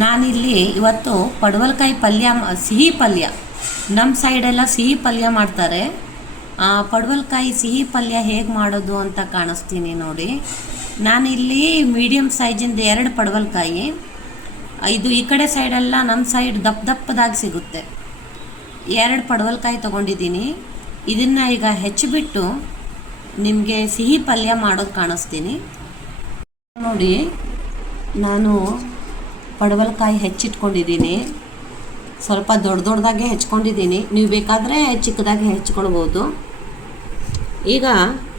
ನಾನಿಲ್ಲಿ ಇವತ್ತು ಪಡವಲಕಾಯಿ ಪಲ್ಯ, ಸಿಹಿ ಪಲ್ಯ, ನಮ್ಮ ಸೈಡೆಲ್ಲ ಸಿಹಿ ಪಲ್ಯ ಮಾಡ್ತಾರೆ. ಪಡವಲಕಾಯಿ ಸಿಹಿ ಪಲ್ಯ ಹೇಗೆ ಮಾಡೋದು ಅಂತ ಕಾಣಿಸ್ತೀನಿ ನೋಡಿ. ನಾನಿಲ್ಲಿ ಮೀಡಿಯಮ್ ಸೈಜಿಂದ 2 ಪಡವಲಕಾಯಿ, ಇದು ಈ ಕಡೆ ಸೈಡೆಲ್ಲ ನಮ್ಮ ಸೈಡ್ ದಪ್ಪದಾಗಿ ಸಿಗುತ್ತೆ. 2 ಪಡವಲಕಾಯಿ ತೊಗೊಂಡಿದ್ದೀನಿ. ಇದನ್ನು ಈಗ ಹೆಚ್ಚಿಬಿಟ್ಟು ನಿಮಗೆ ಸಿಹಿ ಪಲ್ಯ ಮಾಡೋದು ಕಾಣಿಸ್ತೀನಿ ನೋಡಿ. ನಾನು ಪಡವಲಕಾಯಿ ಹೆಚ್ಚಿಟ್ಕೊಂಡಿದ್ದೀನಿ. ಸ್ವಲ್ಪ ದೊಡ್ಡದಾಗೆ ಹೆಚ್ಕೊಂಡಿದ್ದೀನಿ. ನೀವು ಬೇಕಾದರೆ ಚಿಕ್ಕದಾಗಿ ಹೆಚ್ಕೊಳ್ಬೋದು. ಈಗ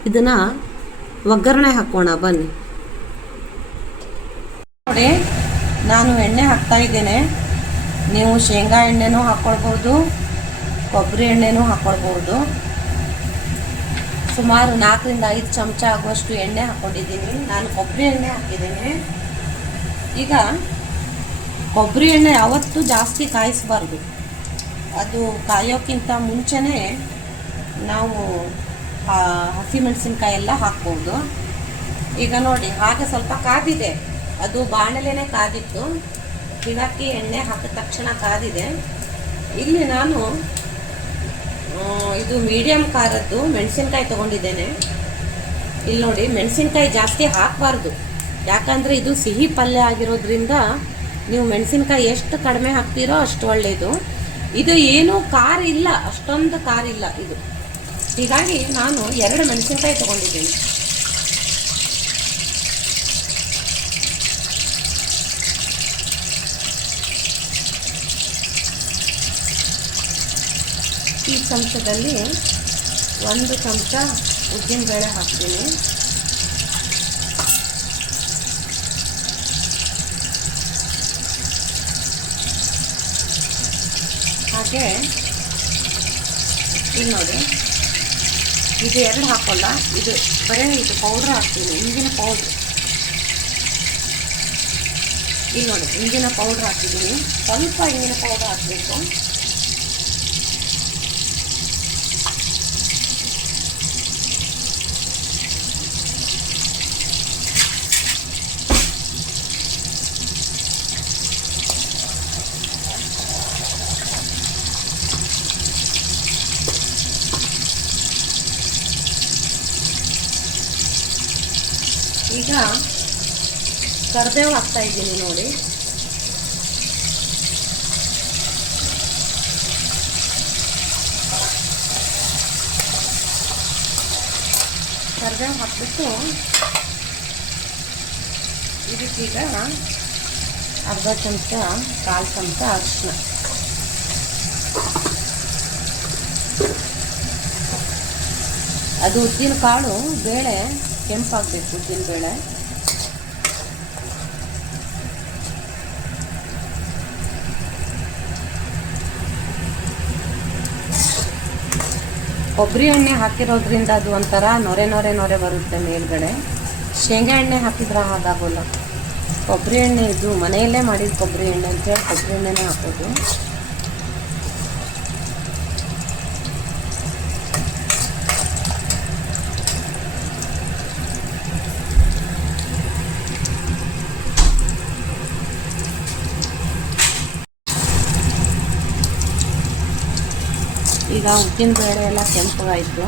ಇದನ್ನು ಒಗ್ಗರಣೆ ಹಾಕೋಣ ಬನ್ನಿ ನೋಡಿ. ನಾನು ಎಣ್ಣೆ ಹಾಕ್ತಾ ಇದ್ದೇನೆ. ನೀವು ಶೇಂಗಾ ಎಣ್ಣೆನೂ ಹಾಕ್ಕೊಳ್ಬೋದು, ಕೊಬ್ಬರಿ ಎಣ್ಣೆನೂ ಹಾಕ್ಕೊಳ್ಬೋದು. ಸುಮಾರು 4 ರಿಂದ 5 ಚಮಚ ಆಗುವಷ್ಟು ಎಣ್ಣೆ ಹಾಕ್ಕೊಂಡಿದ್ದೀನಿ. ನಾನು ಕೊಬ್ಬರಿ ಎಣ್ಣೆ ಹಾಕಿದ್ದೇನೆ. ಈಗ ಕೊಬ್ಬರಿ ಎಣ್ಣೆ ಯಾವತ್ತೂ ಜಾಸ್ತಿ ಕಾಯಿಸಬಾರ್ದು. ಅದು ಕಾಯೋಕ್ಕಿಂತ ಮುಂಚೆನೇ ನಾವು ಹಸಿಮೆಣಸಿನ್ಕಾಯಿ ಎಲ್ಲ ಹಾಕ್ಬೋದು. ಈಗ ನೋಡಿ, ಹಾಗೆ ಸ್ವಲ್ಪ ಕಾದಿದೆ. ಅದು ಬಾಣಲೆನೇ ಕಾದಿತ್ತು. ಗಿಡಕ್ಕೆ ಎಣ್ಣೆ ಹಾಕಿದ ತಕ್ಷಣ ಕಾದಿದೆ. ಇಲ್ಲಿ ನಾನು ಇದು ಮೀಡಿಯಮ್ ಖಾರದ್ದು ಮೆಣಸಿನ್ಕಾಯಿ ತೊಗೊಂಡಿದ್ದೇನೆ. ಇಲ್ಲಿ ನೋಡಿ, ಮೆಣಸಿನ್ಕಾಯಿ ಜಾಸ್ತಿ ಹಾಕಬಾರ್ದು. ಯಾಕಂದರೆ ಇದು ಸಿಹಿ ಪಲ್ಯ ಆಗಿರೋದ್ರಿಂದ ನೀವು ಮೆಣಸಿನ್ಕಾಯಿ ಎಷ್ಟು ಕಡಿಮೆ ಹಾಕ್ತೀರೋ ಅಷ್ಟು ಒಳ್ಳೆಯದು. ಇದು ಏನೂ ಖಾರ ಇಲ್ಲ, ಅಷ್ಟೊಂದು ಖಾರ ಇಲ್ಲ ಇದು. ಹೀಗಾಗಿ ನಾನು 2 ಮೆಣಸಿನ್ಕಾಯಿ ತೊಗೊಂಡಿದ್ದೀನಿ. ಈ ಚಮಚದಲ್ಲಿ 1 ಚಮಚ ಉದ್ದಿನಬೇಳೆ ಹಾಕ್ತೀನಿ. ಹಾಗೆ ಇಲ್ಲಿ ನೋಡಿ, ಇದು 2 ಹಾಕೋಲ್ಲ, ಇದು ಬರೀ ಇದು ಪೌಡ್ರ್ ಹಾಕ್ತೀನಿ, ಇಂಗಿನ ಪೌಡ್ರ್. ಇಲ್ಲಿ ನೋಡಿ, ಇಂಗಿನ ಪೌಡ್ರ್ ಹಾಕಿದ್ದೀನಿ. ಸ್ವಲ್ಪ ಇಂಗಿನ ಪೌಡ್ರ್ ಹಾಕಬೇಕು. ಈಗ ಕರಿಬೇವು ಹಾಕ್ತಾ ಇದ್ದೀನಿ ನೋಡಿ. ಕರಿಬೇವು ಹಾಕ್ಬಿಟ್ಟು ಇದಕ್ಕೀಗ ಅರ್ಧ ಚಮಚ, 1/4 ಚಮಚ ಅರಿಶಿನ. ಅದು ಉದ್ದಿನ ಕಾಳು ಬೇಳೆ ಕೆಂಪಾಗಬೇಕು. ಉದ್ದಿನಬೇಳೆ ಕೊಬ್ಬರಿ ಎಣ್ಣೆ ಹಾಕಿರೋದ್ರಿಂದ ಅದು ಒಂಥರ ನೊರೆ ಬರುತ್ತೆ ಮೇಲ್ಗಡೆ. ಶೇಂಗಾ ಎಣ್ಣೆ ಹಾಕಿದ್ರೆ ಹಾಗಾಗೋಲ್ಲ. ಕೊಬ್ಬರಿ ಎಣ್ಣೆ ಇದು ಮನೆಯಲ್ಲೇ ಮಾಡಿದ ಕೊಬ್ಬರಿ ಎಣ್ಣೆ ಅಂತೇಳಿ ಕೊಬ್ಬರಿ ಎಣ್ಣೆನೇ ಹಾಕೋದು. ಈಗ ಉದ್ದಿನಬೇಳೆ ಎಲ್ಲ ಕೆಂಪಗಾಯಿತು.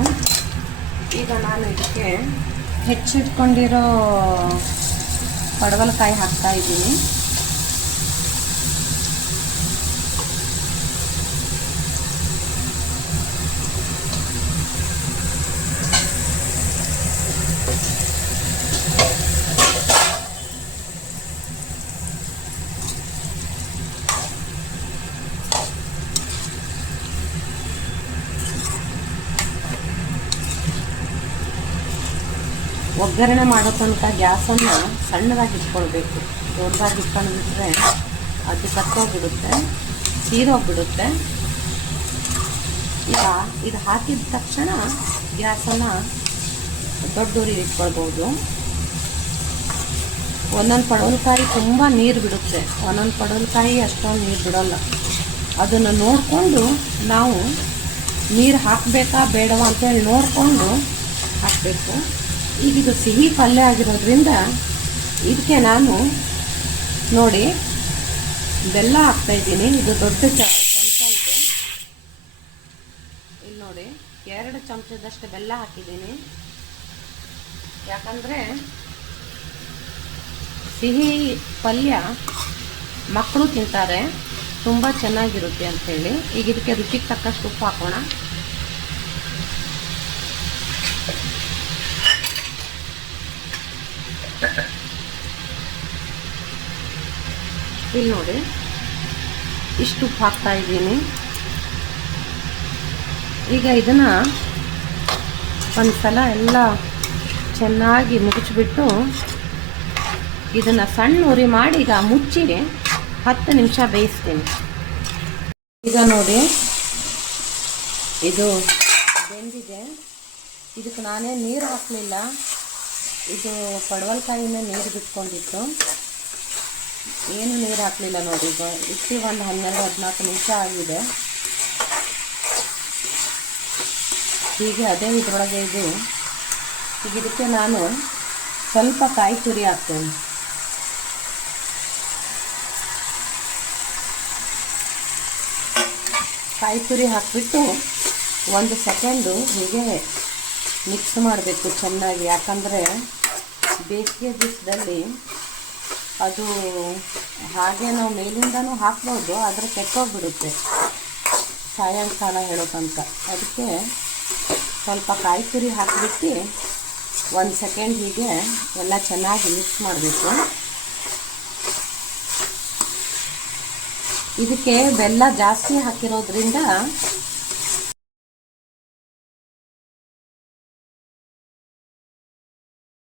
ಈಗ ನಾನು ಇದಕ್ಕೆ ಹೆಚ್ಚಿಟ್ಕೊಂಡಿರೋ ಪಡವಲಕಾಯಿ ಹಾಕ್ತಾ ಇದ್ದೀನಿ. ಒಗ್ಗರಣೆ ಮಾಡೋ ತನಕ ಗ್ಯಾಸನ್ನು ಸಣ್ಣದಾಗಿ ಇಟ್ಕೊಳ್ಬೇಕು. ದೊಡ್ಡದಾಗಿ ಇಟ್ಕೊಂಡ್ಬಿಟ್ರೆ ಅದು ಕತ್ತೋಗ್ಬಿಡುತ್ತೆ, ಸೀರೋಗ್ಬಿಡುತ್ತೆ. ಈಗ ಇದು ಹಾಕಿದ ತಕ್ಷಣ ಗ್ಯಾಸನ್ನು ದೊಡ್ಡ ಉರಿ ಇಟ್ಕೊಳ್ಬೋದು. ಒಂದೊಂದು ಪಡವಲಕಾಯಿ ತುಂಬ ನೀರು ಬಿಡುತ್ತೆ, ಒಂದೊಂದು ಪಡವಲಕಾಯಿ ಅಷ್ಟೊಂದು ನೀರು ಬಿಡೋಲ್ಲ. ಅದನ್ನು ನೋಡಿಕೊಂಡು ನಾವು ನೀರು ಹಾಕಬೇಕಾ ಬೇಡವಾ ಅಂತೇಳಿ ನೋಡಿಕೊಂಡು ಹಾಕಬೇಕು. ಈಗ ಇದು ಸಿಹಿ ಪಲ್ಯ ಆಗಿರೋದ್ರಿಂದ ಇದಕ್ಕೆ ನಾನು ನೋಡಿ ಬೆಲ್ಲ ಹಾಕ್ತಾ ಇದ್ದೀನಿ. ಇದು ದೊಡ್ಡ ಚಮಚ ಇದೆ. ಇಲ್ಲಿ ನೋಡಿ 2 ಚಮಚದಷ್ಟು ಬೆಲ್ಲ ಹಾಕಿದ್ದೀನಿ. ಯಾಕಂದರೆ ಸಿಹಿ ಪಲ್ಯ ಮಕ್ಕಳು ತಿಂತಾರೆ, ತುಂಬ ಚೆನ್ನಾಗಿರುತ್ತೆ ಅಂಥೇಳಿ. ಈಗ ಇದಕ್ಕೆ ರುಚಿಗೆ ತಕ್ಕಷ್ಟು ಉಪ್ಪು ಹಾಕೋಣ. ಇಲ್ಲಿ ನೋಡಿ ಇಷ್ಟು ಉಪ್ಪು ಹಾಕ್ತಾ ಇದ್ದೀನಿ. ಈಗ ಇದನ್ನು ಒಂದು ಸಲ ಎಲ್ಲ ಚೆನ್ನಾಗಿ ಮುಗಿಸ್ಬಿಟ್ಟು ಇದನ್ನು ಸಣ್ಣ ಉರಿ ಮಾಡಿ ಈಗ ಮುಚ್ಚಿ 10 ನಿಮಿಷ ಬೇಯಿಸ್ತೀನಿ. ಈಗ ನೋಡಿ ಇದು ಬೆಂದಿದೆ. ಇದಕ್ಕೆ ನಾನೇ ನೀರು ಹಾಕಲಿಲ್ಲ, ಇದು ಪಡವಲಕಾಯಿನ ನೀರು ಬಿಟ್ಕೊಂಡಿತ್ತು, ಏನು ನೀರು ಹಾಕಲಿಲ್ಲ ನೋಡಿ. ಈಗ ಇಟ್ಟು ಒಂದು 12-14 ನಿಮಿಷ ಆಗಿದೆ. ಹೀಗೆ ಅದೇ ಇದರೊಳಗೆ ಇದು. ಈಗ ಇದಕ್ಕೆ ನಾನು ಸ್ವಲ್ಪ ಕಾಯಿ ತುರಿ ಹಾಕ್ತೇನೆ. ಕಾಯಿ ತುರಿ ಹಾಕಿಬಿಟ್ಟು 1 ಸೆಕೆಂಡು ಹೀಗೆ ಮಿಕ್ಸ್ ಮಾಡಬೇಕು ಚೆನ್ನಾಗಿ. ಯಾಕಂದರೆ ಬೇಸಿಗೆ ದಿವಸದಲ್ಲಿ ಅದು ಹಾಗೆ ನಾವು ಮೇಲಿಂದನೂ ಹಾಕ್ಬೋದು, ಆದರೆ ಕೆಟ್ಟೋಗ್ಬಿಡುತ್ತೆ ಸಾಯಂಕಾಲ ಹೇಳೋ ತನಕ. ಅದಕ್ಕೆ ಸ್ವಲ್ಪ ಕಾಯಿ ತುರಿ ಹಾಕಿಬಿಟ್ಟು 1 ಸೆಕೆಂಡ್ ಹೀಗೆ ಎಲ್ಲ ಚೆನ್ನಾಗಿ ಮಿಕ್ಸ್ ಮಾಡಬೇಕು. ಇದಕ್ಕೆ ಬೆಲ್ಲ ಜಾಸ್ತಿ ಹಾಕಿರೋದ್ರಿಂದ